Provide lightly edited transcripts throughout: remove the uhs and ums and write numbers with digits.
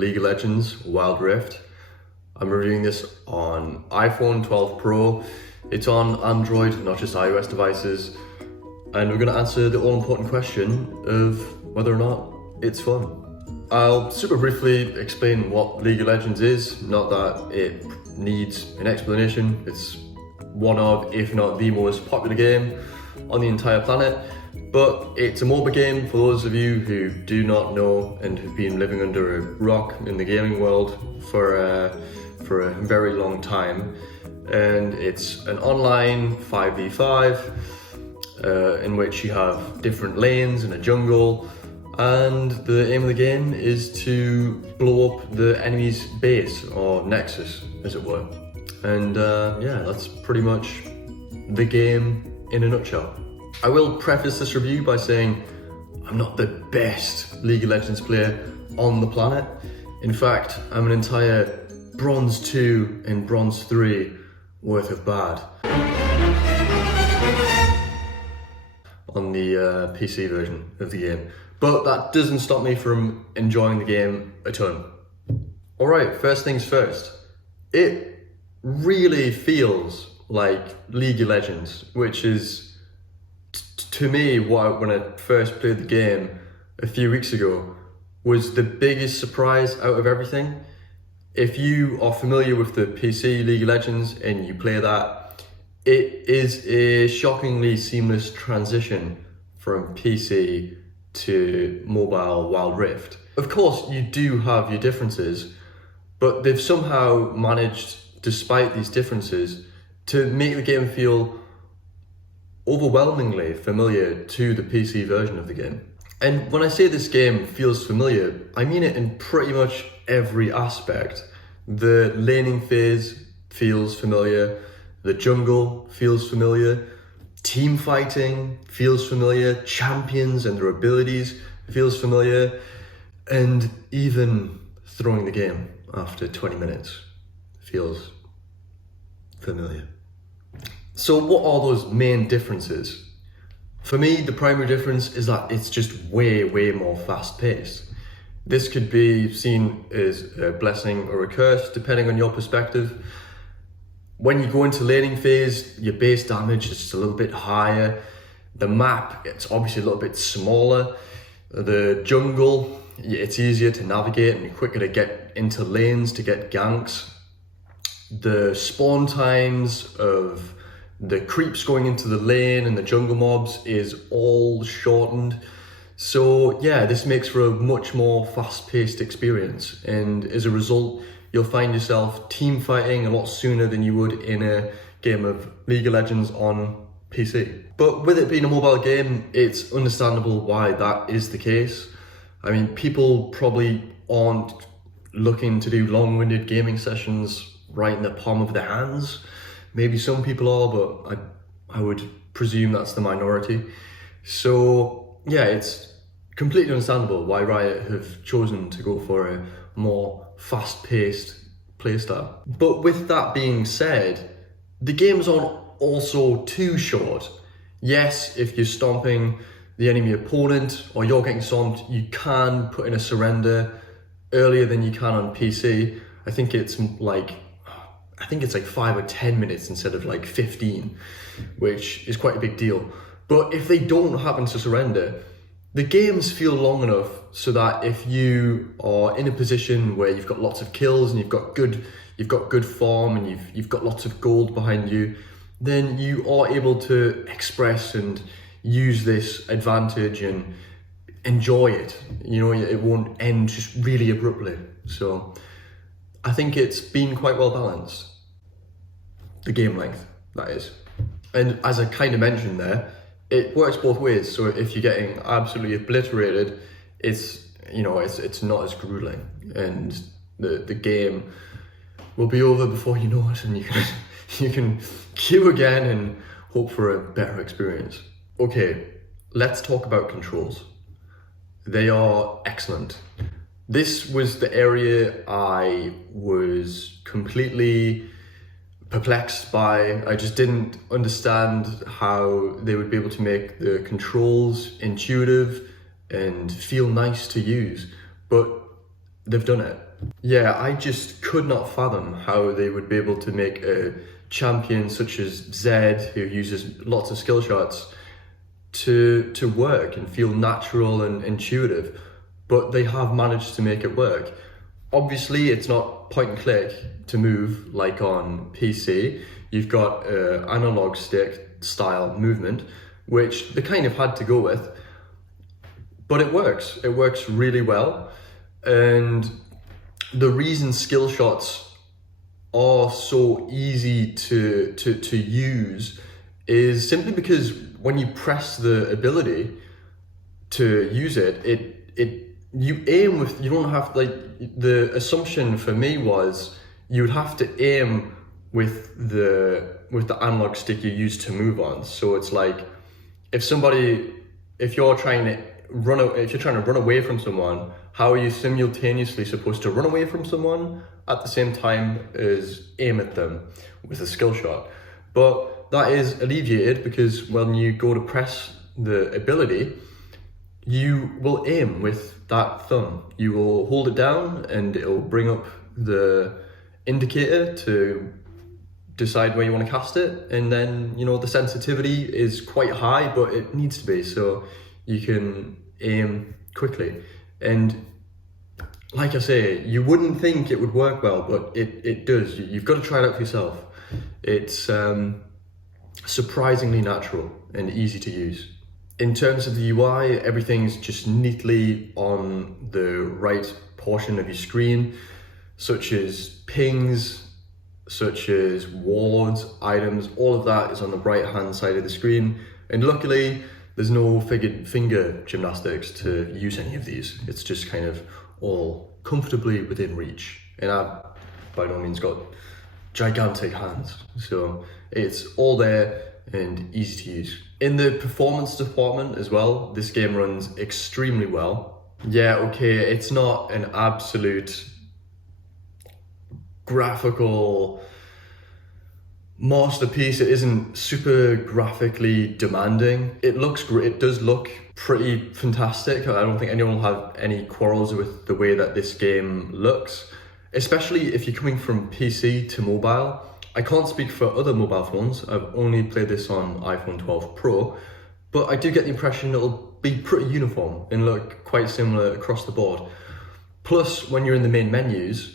League of Legends Wild Rift. I'm reviewing this on iPhone 12 Pro. It's on Android, not just iOS devices. And we're going to answer the all-important question of whether or not it's fun. I'll super briefly explain what League of Legends is, not that it needs an explanation. It's one of, if not the most popular game on the entire planet. But it's a MOBA game for those of you who do not know and have been living under a rock in the gaming world for a very long time. And it's an online 5v5 in which you have different lanes and a jungle. And the aim of the game is to blow up the enemy's base, or nexus, as it were. And yeah, that's pretty much the game in a nutshell. I will preface this review by saying I'm not the best League of Legends player on the planet. In fact, I'm an entire Bronze 2 and Bronze 3 worth of bad on the PC version of the game. But that doesn't stop me from enjoying the game a ton. Alright, first things first. It really feels like League of Legends, which is, to me, when I first played the game a few weeks ago, was the biggest surprise out of everything. If you are familiar with the PC League of Legends and you play that, it is a shockingly seamless transition from PC to mobile Wild Rift. Of course, you do have your differences, but they've somehow managed, despite these differences, to make the game feel overwhelmingly familiar to the PC version of the game. And when I say this game feels familiar, I mean it in pretty much every aspect. The laning phase feels familiar, the jungle feels familiar, team fighting feels familiar, champions and their abilities feels familiar, and even throwing the game after 20 minutes feels familiar. So what are those main differences? For me, the primary difference is that it's just way more fast-paced. This could be seen as a blessing or a curse, depending on your perspective. When you go into laning phase, your base damage is just a little bit higher. The map, it's obviously a little bit smaller. The jungle, it's easier to navigate and quicker to get into lanes to get ganks. The spawn times of the creeps going into the lane and the jungle mobs is all shortened. So yeah, this makes for a much more fast-paced experience, and as a result, you'll find yourself team fighting a lot sooner than you would in a game of League of Legends on PC. But with it being a mobile game, it's understandable why that is the case. I mean, people probably aren't looking to do long-winded gaming sessions right in the palm of their hands. Maybe some people are, but I would presume that's the minority. So yeah, it's completely understandable why Riot have chosen to go for a more fast-paced playstyle. But with that being said, the games aren't also too short. Yes, if you're stomping the enemy opponent or you're getting stomped, you can put in a surrender earlier than you can on PC. I think it's like 5 or 10 minutes instead of like 15, which is quite a big deal. But if they don't happen to surrender, the games feel long enough so that if you are in a position where you've got lots of kills and you've got good form and you've got lots of gold behind you, then you are able to express and use this advantage and enjoy it. You know, it won't end just really abruptly. So I think it's been quite well balanced. The game length, that is. And as I kind of mentioned there, it works both ways. So if you're getting absolutely obliterated, it's not as grueling, and the game will be over before you know it, and you can queue again and hope for a better experience. Okay, let's talk about controls. They are excellent. This was the area I was completely perplexed by. I just didn't understand how they would be able to make the controls intuitive and feel nice to use. But they've done it. Yeah, I just could not fathom how they would be able to make a champion such as Zed, who uses lots of skill shots, to work and feel natural and intuitive, but they have managed to make it work. Obviously, it's not point and click to move like on PC. You've got analog stick style movement, which they kind of had to go with, but it works. It works really well. And the reason skill shots are so easy to use is simply because when you press the ability to use it, you aim with, you don't have, like, the assumption for me was you would have to aim with the analog stick you use to move on. So it's like, if you're trying to run away from someone, how are you simultaneously supposed to run away from someone at the same time as aim at them with a skill shot? But that is alleviated because when you go to press the ability, you will aim with that thumb. You will hold it down and it will bring up the indicator to decide where you want to cast it. And then, the sensitivity is quite high, but it needs to be, so you can aim quickly. And like I say, you wouldn't think it would work well, but it does. You've got to try it out for yourself. It's surprisingly natural and easy to use. In terms of the UI, everything's just neatly on the right portion of your screen, such as pings, such as warlords, items, all of that is on the right hand side of the screen. And luckily, there's no finger gymnastics to use any of these. It's just kind of all comfortably within reach. And I've by no means got gigantic hands, so it's all there and easy to use. In the performance department as well, this game runs extremely well. Yeah, okay, it's not an absolute graphical masterpiece. It isn't super graphically demanding. It looks great. It does look pretty fantastic. I don't think anyone will have any quarrels with the way that this game looks, especially if you're coming from PC to mobile. I can't speak for other mobile phones. I've only played this on iPhone 12 Pro, but I do get the impression it'll be pretty uniform and look quite similar across the board. Plus, when you're in the main menus,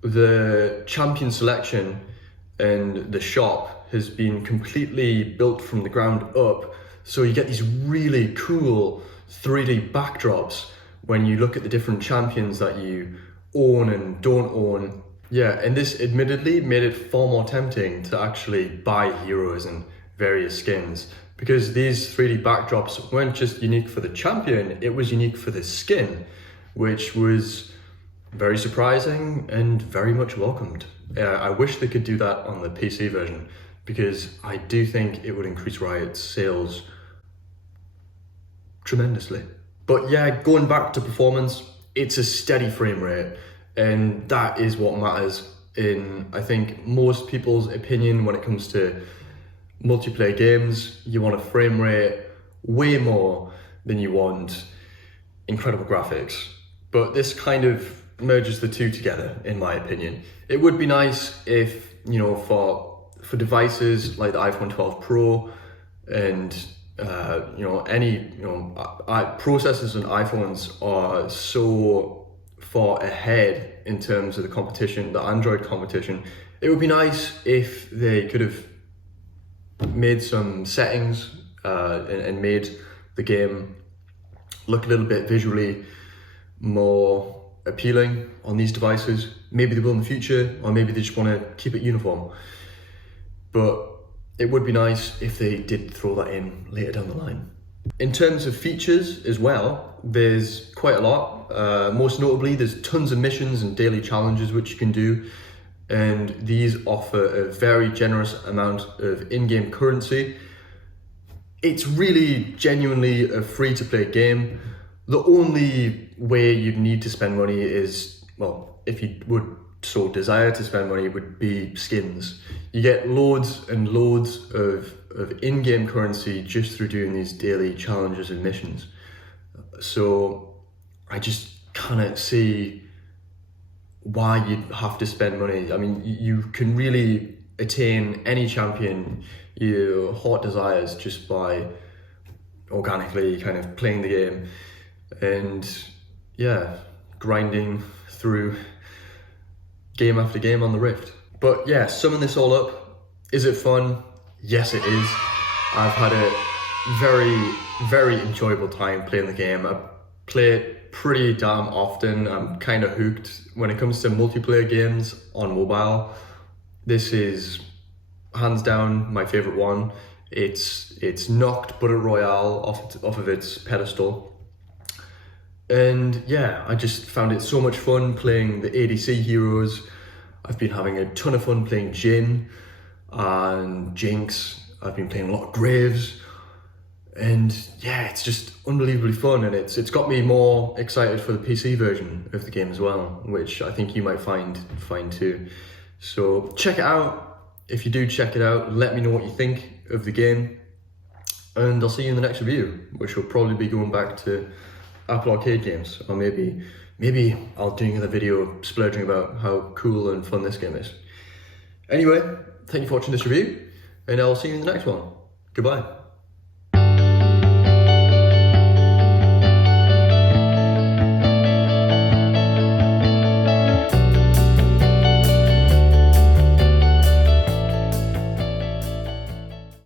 the champion selection and the shop has been completely built from the ground up, so you get these really cool 3D backdrops when you look at the different champions that you own and don't own. Yeah, and this admittedly made it far more tempting to actually buy heroes and various skins, because these 3D backdrops weren't just unique for the champion, it was unique for the skin, which was very surprising and very much welcomed. I wish they could do that on the PC version, because I do think it would increase Riot's sales tremendously. But yeah, going back to performance, it's a steady frame rate, and that is what matters in, I think, most people's opinion when it comes to multiplayer games. You want a frame rate way more than you want incredible graphics. But this kind of merges the two together, in my opinion. It would be nice if, for devices like the iPhone 12 Pro and any processors and iPhones are so far ahead in terms of the competition, the Android competition. It would be nice if they could have made some settings and made the game look a little bit visually more appealing on these devices. Maybe they will in the future, or maybe they just want to keep it uniform. But it would be nice if they did throw that in later down the line. In terms of features as well, there's quite a lot. Most notably, there's tons of missions and daily challenges which you can do, and these offer a very generous amount of in-game currency. It's really genuinely a free-to-play game. The only way you'd need to spend money is, well, if you would so desire to spend money, would be skins. You get loads and loads of in-game currency just through doing these daily challenges and missions. So I just cannot see why you'd have to spend money. I mean, you can really attain any champion your heart desires just by organically kind of playing the game and yeah, grinding through game after game on the Rift. But yeah, summing this all up, is it fun? Yes, it is. I've had a very enjoyable time playing the game. I play it pretty damn often. I'm kind of hooked when it comes to multiplayer games on mobile. This is hands down my favorite one. It's knocked Battle Royale off of its pedestal. And yeah, I just found it so much fun playing the ADC heroes. I've been having a ton of fun playing Jhin and Jinx. I've been playing a lot of Graves. And yeah, it's just unbelievably fun, and it's got me more excited for the PC version of the game as well, which I think you might find too. So check it out. If you do check it out, let me know what you think of the game, and I'll see you in the next review, which will probably be going back to Apple Arcade games, or maybe I'll do another video splurging about how cool and fun this game is. Anyway, thank you for watching this review, and I'll see you in the next one. Goodbye.